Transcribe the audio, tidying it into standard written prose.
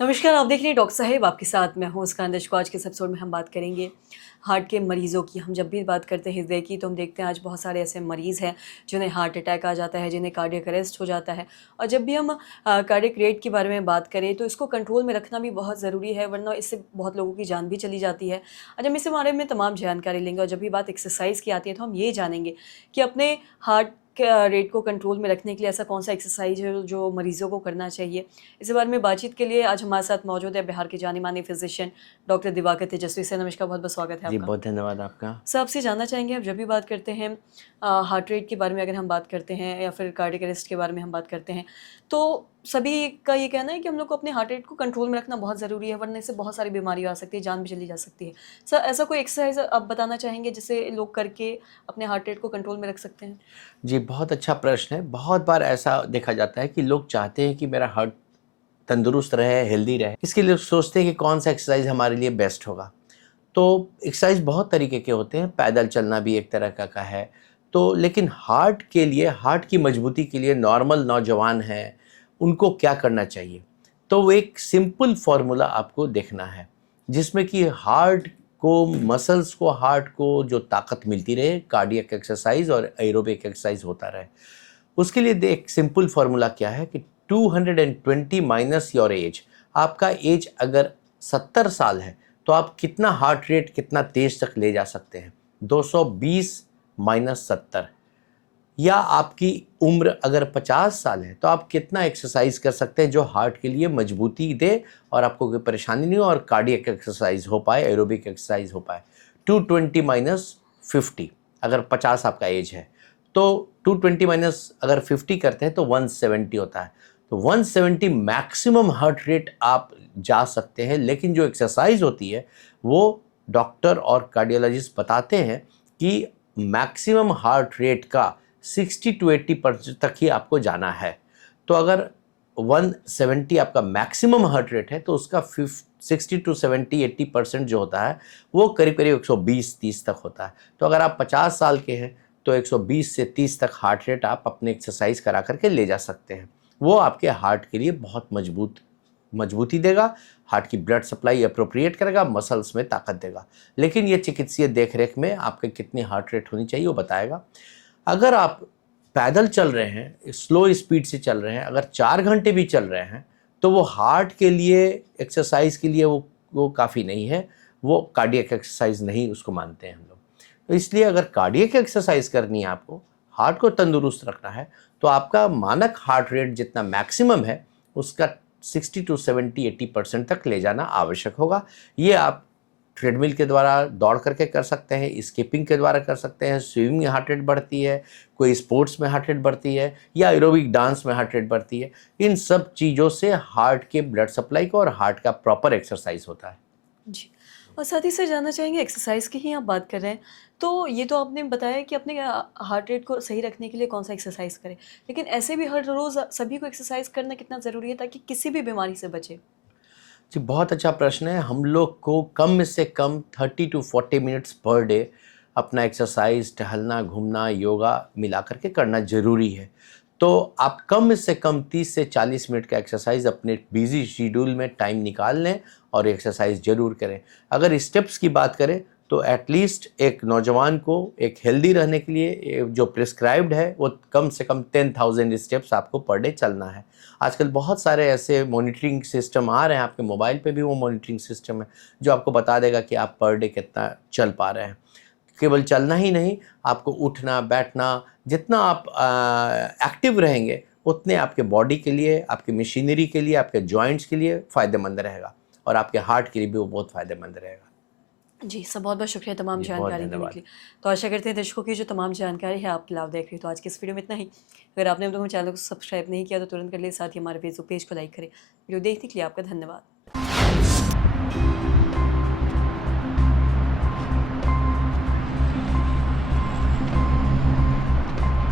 नमस्कार, आप देख रहे हैं डॉक्टर साहेब आपके साथ मैं हूँ स्कंदश को। आज के इस एपिसोड में हम बात करेंगे हार्ट के मरीज़ों की। हम जब भी बात करते हैं हृदय की तो हम देखते हैं आज बहुत सारे ऐसे मरीज़ हैं जिन्हें हार्ट अटैक आ जाता है, जिन्हें कार्डियक अरेस्ट हो जाता है। और जब भी हम कार्डियक रेट के बारे में बात करें तो इसको कंट्रोल में रखना भी बहुत ज़रूरी है, वरना इससे बहुत लोगों की जान भी चली जाती है। आज हम इस बारे में तमाम जानकारी लेंगे और जब भी बात एक्सरसाइज़ की आती है तो हम ये जानेंगे कि अपने हार्ट रेट को कंट्रोल में रखने के लिए ऐसा कौन-सा एक्सरसाइज़ है जो मरीज़ों को करना चाहिए। इस बारे में बातचीत के लिए आज हमारे साथ मौजूद है बिहार के जाने-माने फ़िज़िशियन डॉक्टर दिवाकर तेजस्वी सर। नमस्कार, बहुत-बहुत स्वागत है जी, आपका। बहुत धन्यवाद आपका। सर, आपसे जानना चाहेंगे, आप जब भी बात करते हैं हार्ट रेट के बारे में अगर हम बात करते हैं या फिर कार्डियक अरेस्ट के बारे में हम बात करते हैं, तो सभी का ये कहना है कि हम लोग को अपने हार्ट रेट को कंट्रोल में रखना बहुत ज़रूरी है, वरना इससे बहुत सारी बीमारियाँ आ सकती है, जान भी चली जा सकती है। सर, ऐसा कोई एक्सरसाइज़ आप बताना चाहेंगे जिसे लोग करके अपने हार्ट रेट को कंट्रोल में रख सकते हैं? जी, बहुत अच्छा प्रश्न है। बहुत बार ऐसा देखा जाता है कि लोग चाहते हैं कि मेरा हार्ट तंदुरुस्त रहे, हेल्दी रहे। इसके लिए सोचते हैं कि कौन-सा एक्सरसाइज़ हमारे लिए बेस्ट होगा। तो एक्सरसाइज़ बहुत तरीके के होते हैं, पैदल चलना भी एक तरह का है। तो लेकिन हार्ट के लिए, हार्ट की मजबूती के लिए नॉर्मल नौजवान हैं, उनको क्या करना चाहिए? तो वो एक सिंपल फ़ॉर्मूला आपको देखना है, जिसमें कि हार्ट को, मसल्स को, हार्ट को जो ताकत मिलती रहे, कार्डियक एक्सरसाइज़ और एरोबिक एक्सरसाइज़ होता रहे। उसके लिए देख सिंपल फ़ॉर्मूला क्या है कि 220 माइनस योर एज। आपका एज अगर 70 साल है, तो आप कितना हार्ट रेट कितना तेज़ तक ले जा सकते हैं? 220 माइनस 70। या आपकी उम्र अगर 50 साल है, तो आप कितना एक्सरसाइज़ कर सकते हैं जो हार्ट के लिए मजबूती दे और आपको कोई परेशानी नहीं हो और कार्डियक एक्सरसाइज़ हो पाए, एरोबिक एक्सरसाइज़ हो पाए। 220 माइनस 50 अगर 50 आपका एज है, तो 220 माइनस अगर 50 करते हैं तो 170 होता है। तो 170 मैक्सिमम हार्ट रेट आप जा सकते हैं, लेकिन जो एक्सरसाइज़ होती है, वो डॉक्टर और कार्डियोलॉजिस्ट बताते हैं कि मैक्सिमम हार्ट रेट का 60 टू 80% तक ही आपको जाना है। तो अगर 170 आपका मैक्सिमम हार्ट रेट है, तो उसका 60 टू 70 80% जो होता है, वो करीब-करीब 120-30 तक होता है। तो अगर आप 50 साल के हैं, तो 120 से 30 तक हार्ट रेट आप अपने एक्सरसाइज़ करा कर के ले जा सकते हैं। वो आपके हार्ट के लिए बहुत मजबूती देगा, हार्ट की ब्लड सप्लाई एप्रोप्रिएट करेगा, मसल्स में ताकत देगा। लेकिन ये चिकित्सीय देख-रेख में आपके कितनी हार्ट रेट होनी चाहिए, वो बताएगा। अगर आप पैदल चल रहे हैं, स्लो स्पीड से चल रहे हैं, अगर 4 घंटे भी चल रहे हैं, तो वो हार्ट के लिए एक्सरसाइज़ के लिए वो काफ़ी नहीं है, वो कार्डियक एक्सरसाइज़ नहीं उसको मानते हैं हम लोग। तो इसलिए अगर कार्डियक एक्सरसाइज़ करनी है आपको, हार्ट को तंदुरुस्त रखना है, तो आपका मानक हार्ट रेट जितना मैक्सिमम है, उसका 60 टू 70 80% तक ले जाना आवश्यक होगा। ये आप ट्रेडमिल के द्वारा दौड़ करके कर सकते हैं, स्किपिंग के द्वारा कर सकते हैं, स्विमिंग में हार्ट रेट बढ़ती है, कोई स्पोर्ट्स में हार्ट रेट बढ़ती है या एरोबिक डांस में हार्ट रेट बढ़ती है। इन सब चीज़ों से हार्ट के ब्लड सप्लाई को और हार्ट का प्रॉपर एक्सरसाइज होता है। जी। और साथ ही साथ जानना चाहेंगे, एक्सरसाइज़ की ही आप बात कर रहे हैं, तो ये तो आपने बताया कि अपने हार्ट रेट को सही रखने के लिए कौन-सा एक्सरसाइज़ करें। लेकिन ऐसे भी हर रोज़ सभी को एक्सरसाइज़ करना कितना ज़रूरी है ताकि किसी भी बीमारी से बचें? जी, बहुत अच्छा प्रश्न है। हम लोग को कम में से कम 30 टू 40 मिनट्स पर डे अपना एक्सरसाइज, टहलना, घूमना, योगा मिला कर के करना ज़रूरी है। तो आप कम में से कम 30 से 40 मिनट का एक्सरसाइज अपने बिज़ी शेड्यूल में टाइम निकाल लें और एक्सरसाइज ज़रूर करें। अगर स्टेप्स की बात करें, तो एटलीस्ट एक नौजवान को एक हेल्दी रहने के लिए जो प्रिस्क्राइब्ड है, वो कम से कम 10,000 स्टेप्स आपको पर डे चलना है। आजकल बहुत सारे ऐसे मॉनिटरिंग सिस्टम आ रहे हैं, आपके मोबाइल पे भी वो मॉनिटरिंग सिस्टम है, जो आपको बता देगा कि आप पर डे कितना चल पा रहे हैं। केवल चलना ही नहीं, आपको उठना, बैठना, जितना आप एक्टिव रहेंगे, उतने आपके बॉडी के लिए, आपकी मशीनरी के लिए, आपके जॉइंट्स के लिए फ़ायदेमंद रहेगा और आपके हार्ट के लिए भी वो बहुत फ़ायदेमंद रहेगा। जी, सब बहुत-बहुत शुक्रिया तमाम जी, बहुत जानकारी देने धन्यवाद। के लिए। तो आशा करते हैं दर्शकों की जो तमाम जानकारी है आपके लाभदायक रही। तो आज के इस वीडियो में इतना ही। अगर आपने अभी तक चैनल को सब्सक्राइब नहीं किया तो तुरंत कर लें, साथ ही हमारे फेसबुक पेज को लाइक करें। वीडियो देखने के लिए आपका धन्यवाद।